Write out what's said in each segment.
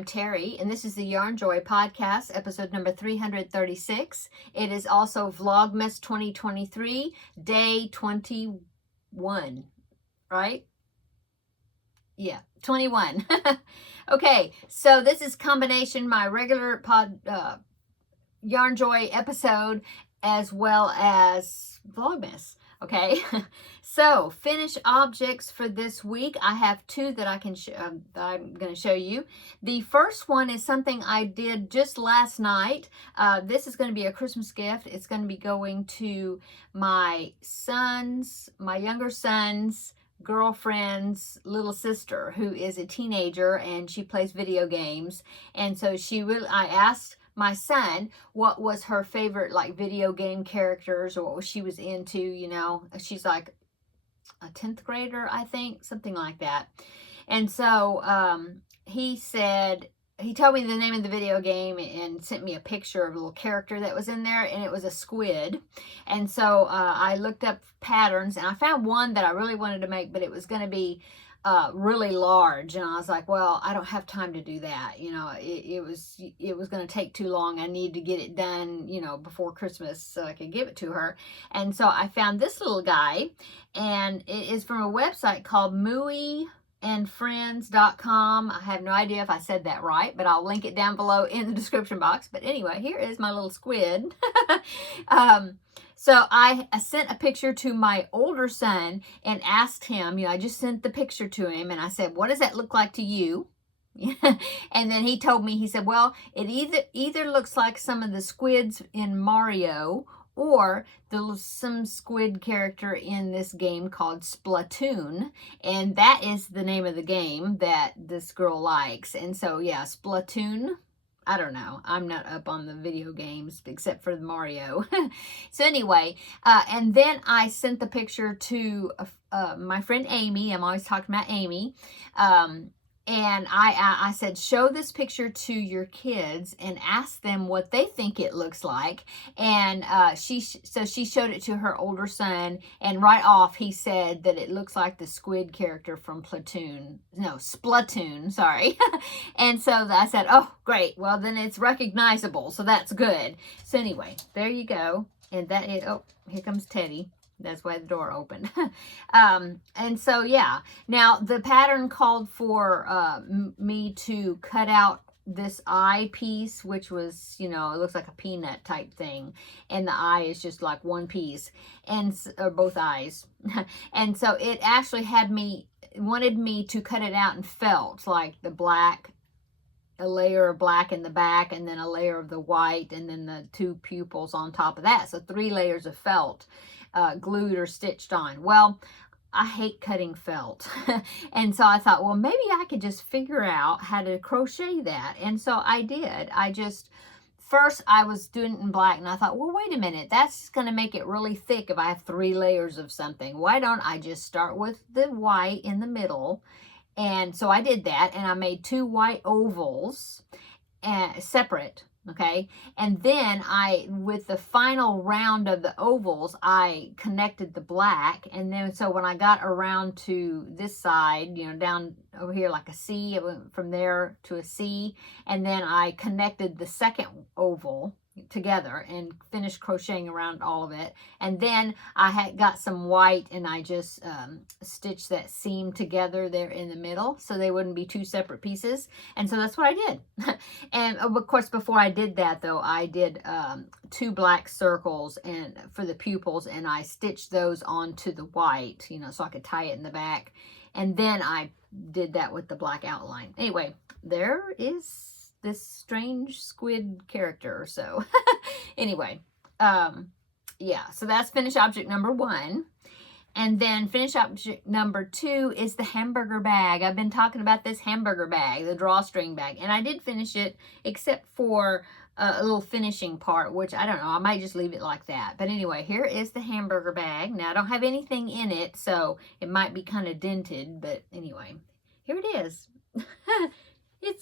I'm Terri, and this is the Yarn Joy podcast, episode number 336. It is also Vlogmas 2023, day 21, right? Yeah, 21. Okay, so this is combination my regular Yarn Joy episode as well as Vlogmas. Okay, so finished objects for this week. I have two that I'm going to show you. The first one is something I did just last night. This is going to be a Christmas gift. It's going to be going to my younger son's girlfriend's little sister, who is a teenager and she plays video games. And so I asked my son what was her favorite video game characters or what she was into. She's like a 10th grader, I think, something like that. And so he told me the name of the video game and sent me a picture of a little character that was in there, and it was a squid. And so I looked up patterns and I found one that I really wanted to make, but it was going to be really large, and I was like, well, I don't have time to do that. It was going to take too long. I need to get it done, before Christmas so I could give it to her. And so I found this little guy, and it is from a website called mooeyandfriends.com. I have no idea if I said that right, but I'll link it down below in the description box. But anyway, here is my little squid. So I sent a picture to my older son and asked him, I just sent the picture to him and I said, what does that look like to you? And then he told me, he said, well, it either looks like some of the squids in Mario or some squid character in this game called Splatoon. And that is the name of the game that this girl likes. And so, yeah, Splatoon. I don't know. I'm not up on the video games except for the Mario. So anyway, and then I sent the picture to my friend Amy. I'm always talking about Amy. And I said, show this picture to your kids and ask them what they think it looks like. And she showed it to her older son, and right off he said that it looks like the squid character from Splatoon, sorry. And so I said, oh, great. Well, then it's recognizable, so that's good. So anyway, there you go. And that is, oh, here comes Teddy. That's why the door opened. And so, yeah. Now, the pattern called for me to cut out this eye piece, which was, it looks like a peanut type thing. And the eye is just like one piece, or both eyes. And so it actually wanted me to cut it out in felt, like the black, a layer of black in the back, and then a layer of the white, and then the two pupils on top of that. So 3 layers of felt. Glued or stitched on. Well, I hate cutting felt. And so I thought, well, maybe I could just figure out how to crochet that. And so I did. First I was doing it in black, and I thought, well, wait a minute, that's going to make it really thick if I have 3 layers of something. Why don't I just start with the white in the middle? And so I did that, and I made 2 white ovals separate. Okay, and then with the final round of the ovals, I connected the black, and then so when I got around to this side, down over here like a C, it went from there to a C, and then I connected the second oval together and finished crocheting around all of it. And then I had got some white, and I just stitched that seam together there in the middle so they wouldn't be 2 separate pieces. And so that's what I did. And of course, before I did that though, I did 2 black circles and for the pupils, and I stitched those onto the white, so I could tie it in the back. And then I did that with the black outline. Anyway, there is this strange squid character. So anyway, yeah, so that's finished object number 1. And then finished object number 2 is the hamburger bag. I've been talking about this hamburger bag, the drawstring bag, and I did finish it except for a little finishing part, which I don't know, I might just leave it like that. But anyway, here is the hamburger bag. Now I don't have anything in it, so it might be kind of dented, but anyway, here it is.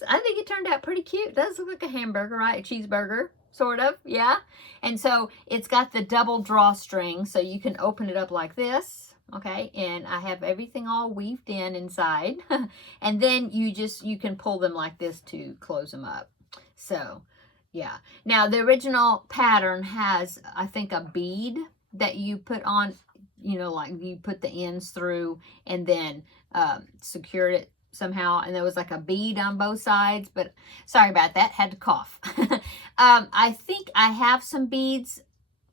I think it turned out pretty cute. It does look like a hamburger, right? A cheeseburger, sort of, yeah. And so it's got the double drawstring, so you can open it up like this, Okay, and I have everything all weaved in inside. And then you can pull them like this to close them up. So yeah, now the original pattern has, I think, a bead that you put on, like you put the ends through and then secured it somehow, and there was like a bead on both sides, but sorry about that, had to cough. I think I have some beads,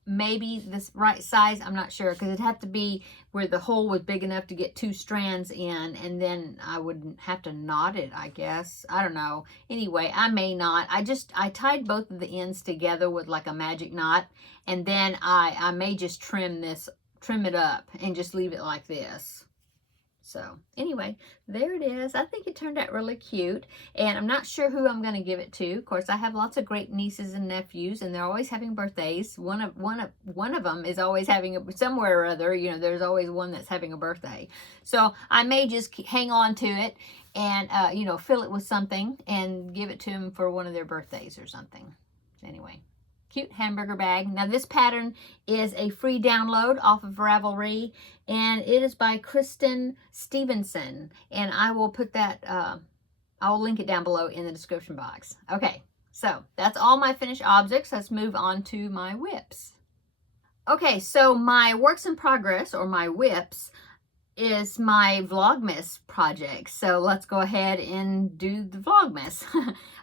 maybe this right size, I'm not sure, because it had to be where the hole was big enough to get 2 strands in, and then I would have to knot it, I guess. I don't know. Anyway, I may not. I tied both of the ends together with like a magic knot, and then I may just trim it up and just leave it like this. So anyway, there it is. I think it turned out really cute, and I'm not sure who I'm going to give it to. Of course, I have lots of great nieces and nephews, and they're always having birthdays. One of them is always having somewhere or other. There's always one that's having a birthday. So I may just hang on to it and fill it with something and give it to them for one of their birthdays or something. Anyway. Cute hamburger bag. Now this pattern is a free download off of Ravelry, and it is by Kristen Stevenson, and I will put that I'll link it down below in the description box. Okay, so that's all my finished objects. Let's move on to my whips. Okay, so my works in progress, or my whips, is my Vlogmas project. So let's go ahead and do the Vlogmas.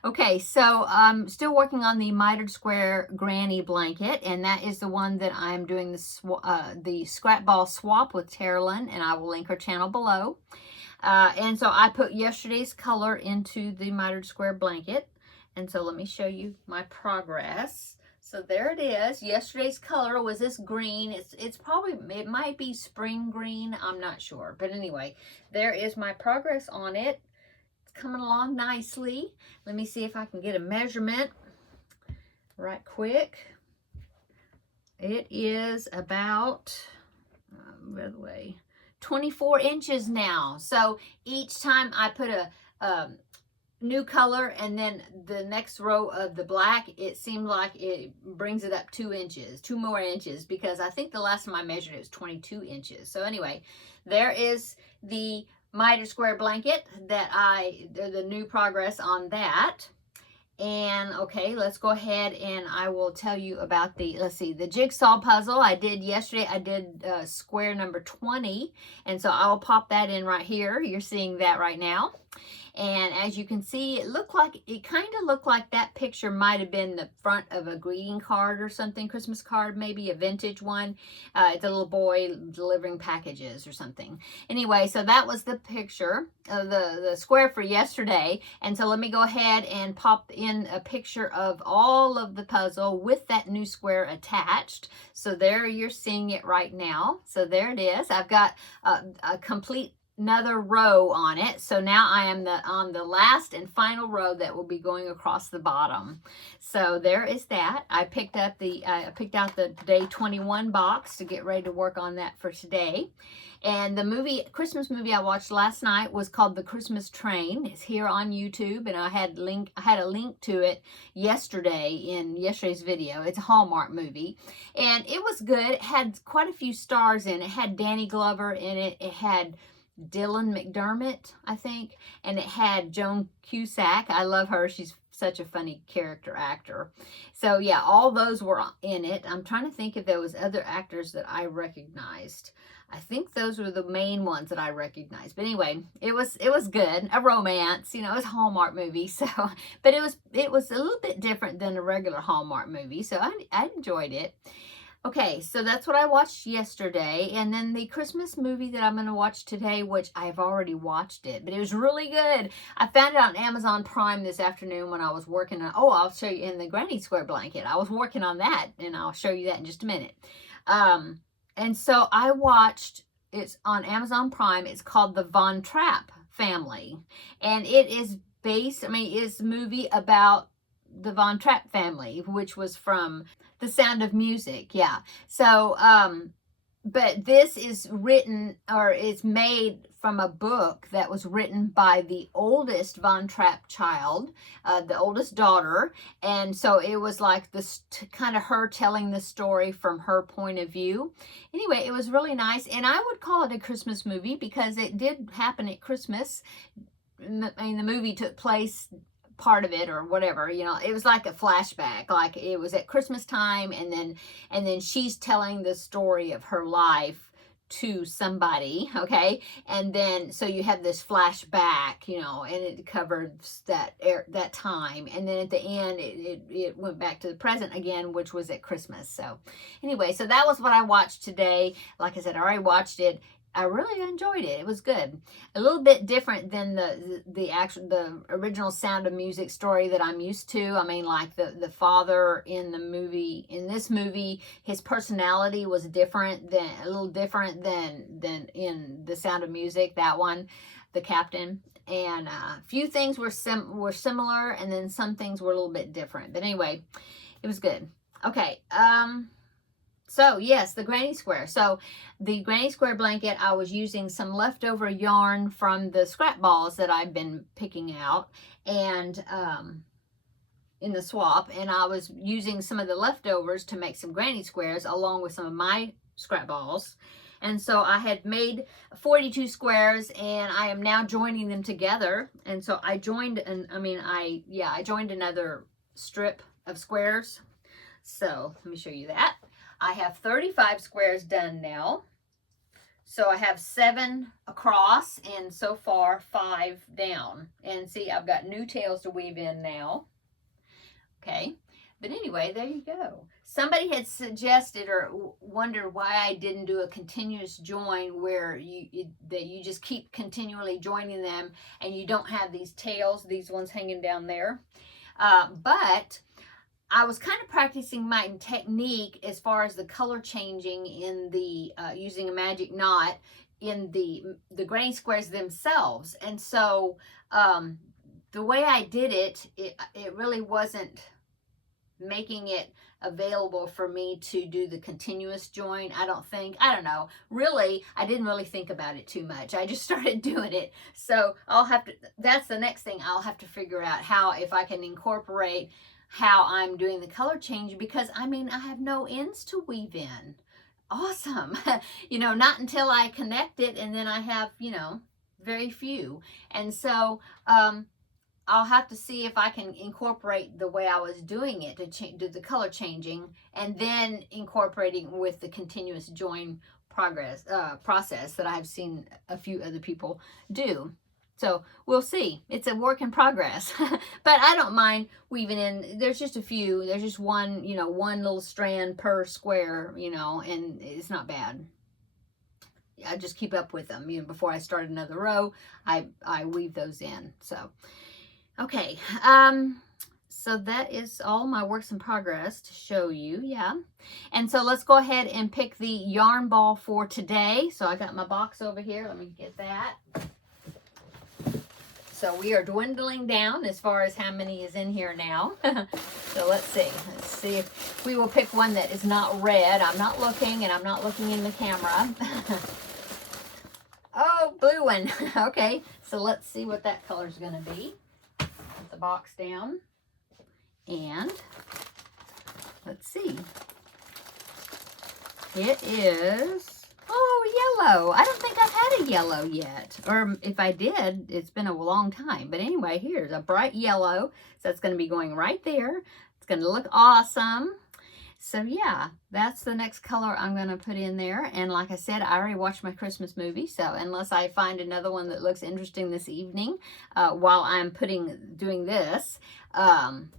Okay, so I'm still working on the mitered square granny blanket, and that is the one that I'm doing the scrap ball swap with Taralynn, and I will link her channel below. And so I put yesterday's color into the mitered square blanket, and so let me show you my progress. So there it is. Yesterday's color was this green. It might be spring green. I'm not sure. But anyway, there is my progress on it. It's coming along nicely. Let me see if I can get a measurement right quick. It is about, by the way, 24 inches now. So each time I put a new color and then the next row of the black, it seemed like it brings it up 2 inches, 2 more inches, because I think the last time I measured it was 22 inches. So anyway, there is the mitered square blanket the new progress on that. And okay, let's go ahead and I will tell you about the jigsaw puzzle I did yesterday. I did square number 20, and so I'll pop that in right here. You're seeing that right now. And as you can see, it kind of looked like that picture might have been the front of a greeting card or something, Christmas card, maybe a vintage one. It's a little boy delivering packages or something. Anyway, so that was the picture of the square for yesterday. And so let me go ahead and pop in a picture of all of the puzzle with that new square attached. So there you're seeing it right now. So there it is. I've got a complete another row on it. So now I am on the last and final row that will be going across the bottom. So there is that. I picked out the day 21 box to get ready to work on that for today. And the Christmas movie I watched last night was called The Christmas Train. It's here on YouTube, and I had a link to it yesterday in yesterday's video. It's a Hallmark movie, and it was good. It had quite a few stars in it. It had Danny Glover in it. It had Dylan McDermott, I think, and it had Joan Cusack. I love her. She's such a funny character actor. So yeah, all those were in it. I'm trying to think if there was other actors that I recognized. I think those were the main ones that I recognized. But anyway, it was good. A romance, it was a Hallmark movie. So, but it was a little bit different than a regular Hallmark movie. So I enjoyed it. Okay, so that's what I watched yesterday, and then the Christmas movie that I'm going to watch today, which I've already watched it, but it was really good. I found it on Amazon Prime this afternoon when I was working on, I'll show you in the Granny Square blanket. I was working on that, and I'll show you that in just a minute. And so I watched, it's on Amazon Prime, it's called The Von Trapp Family, and it is it's a movie about the Von Trapp family, which was from The Sound of Music. Yeah. So but this is written, or is made from a book that was written by the oldest Von Trapp child, the oldest daughter. And so it was like this kind of her telling the story from her point of view. Anyway, it was really nice. And I would call it a Christmas movie because it did happen at Christmas. I mean, the movie took place, part of it or whatever, you know, it was like a flashback, like it was at Christmas time, and then she's telling the story of her life to somebody, okay, and then so you have this flashback, you know, and it covers that time, and then at the end it went back to the present again, which was at Christmas. So anyway, so that was what I watched today. Like I said, I already watched it. I really enjoyed it. It was good. A little bit different than the original Sound of Music story that I'm used to. I mean, like the father in this movie, his personality was a little different than in the Sound of Music, that one, the captain. And a few things were similar, and then some things were a little bit different. But anyway, it was good. Okay. So yes, the granny square. So the granny square blanket, I was using some leftover yarn from the scrap balls that I've been picking out, and in the swap, and I was using some of the leftovers to make some granny squares along with some of my scrap balls. And so I had made 42 squares, and I am now joining them together. And so I joined, I joined another strip of squares. So let me show you that. I have 35 squares done now. So I have 7 across, and so far 5 down. And see, I've got new tails to weave in now. Okay, but anyway, there you go. Somebody had suggested or wondered why I didn't do a continuous join where you just keep continually joining them and you don't have these tails, these ones hanging down there. But I was kind of practicing my technique as far as the color changing in the using a magic knot in the granny squares themselves. And so the way I did it really wasn't making it available for me to do the continuous join. I don't know. Really, I didn't really think about it too much. I just started doing it. So that's the next thing I'll have to figure out, how, if I can incorporate how I'm doing the color change, because I mean, I have no ends to weave in. Awesome. You know, not until I connect it, and then I have, you know, very few. And so I'll have to see if I can incorporate the way I was doing it to do the color changing, and then incorporating with the continuous join process that I've seen a few other people do. So we'll see. It's a work in progress. But I don't mind weaving in. There's just a few. There's just one, you know, one little strand per square, you know, and it's not bad. I just keep up with them. You know, before I start another row, I weave those in. So, okay. So that is all my works in progress to show you. Yeah. And so let's go ahead and pick the yarn ball for today. So I got my box over here. Let me get that. So we are dwindling down as far as how many is in here now. So let's see. Let's see if we will pick one that is not red. I'm not looking, and I'm not looking in the camera. Oh, blue one. Okay, so let's see what that color is going to be. Put the box down. And let's see. It is... oh, yellow. I don't think I've had a yellow yet. Or if I did, it's been a long time. But anyway, here's a bright yellow. So it's going to be going right there. It's going to look awesome. So yeah, that's the next color I'm going to put in there. And like I said, I already watched my Christmas movie. So unless I find another one that looks interesting this evening while I'm doing this, I'll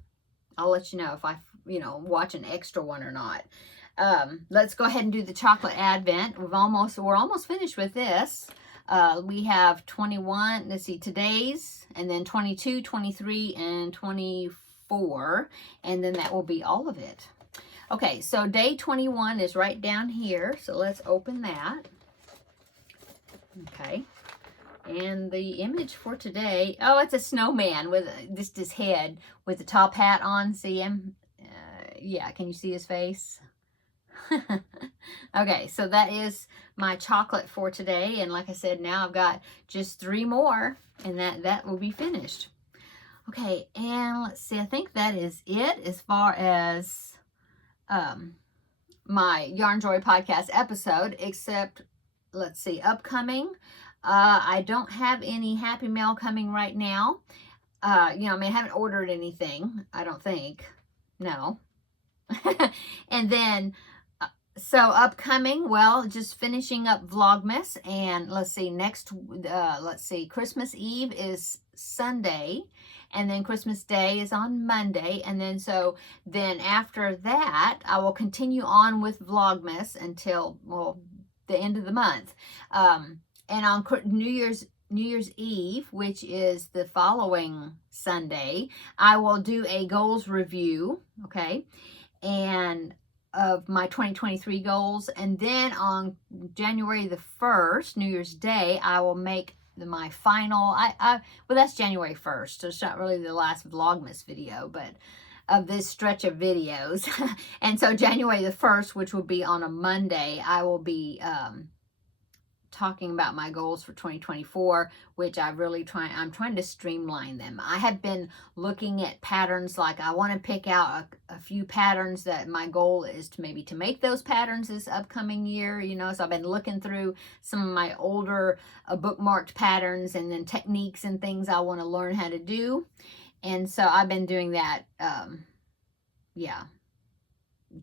let you know if I, watch an extra one or not. Let's go ahead and do the chocolate advent. We're almost finished with this. We have 21, let's see, today's, and then 22, 23, and 24, and then that will be all of it. Okay, so day 21 is right down here, so let's open that. Okay, and the image for today, oh, it's a snowman with just his head with the top hat on. See him? Yeah, can you see his face? Okay, so that is my chocolate for today. And like I said, now I've got just 3 more and that will be finished. Okay, and let's see. I think that is it as far as my Yarn Joy podcast episode, except, let's see, upcoming. I don't have any Happy Mail coming right now. I haven't ordered anything, I don't think. No. And then, so upcoming, well, just finishing up Vlogmas, and let's see, Christmas Eve is Sunday, and then Christmas Day is on Monday, and then after that, I will continue on with Vlogmas until, well, the end of the month. And on New Year's Eve, which is the following Sunday, I will do a goals review, okay, and of my 2023 goals. And then on January the 1st, New Year's Day, I will make my final, well, that's January 1st, so it's not really the last Vlogmas video, but of this stretch of videos. And so January the 1st, which will be on a Monday, I will be talking about my goals for 2024, which I'm trying to streamline them. I have been looking at patterns, like I want to pick out a few patterns that my goal is to make those patterns this upcoming year, so I've been looking through some of my older bookmarked patterns, and then techniques and things I want to learn how to do. And so I've been doing that,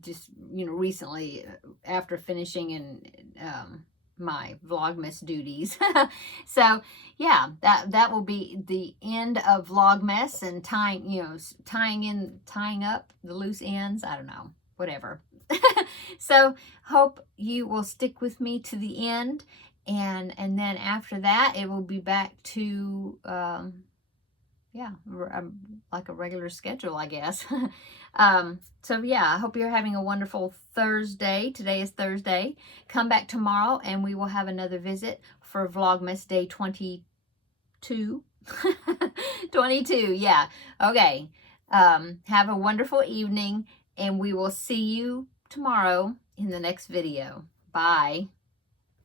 just, recently after finishing and, my Vlogmas duties. So yeah, that will be the end of Vlogmas, and tying up the loose ends. I don't know, whatever. So hope you will stick with me to the end, and then after that it will be back to like a regular schedule, I guess. So yeah, I hope you're having a wonderful Thursday. Today is Thursday. Come back tomorrow and we will have another visit for Vlogmas Day 22. 22, yeah. Okay. Have a wonderful evening, and we will see you tomorrow in the next video. Bye.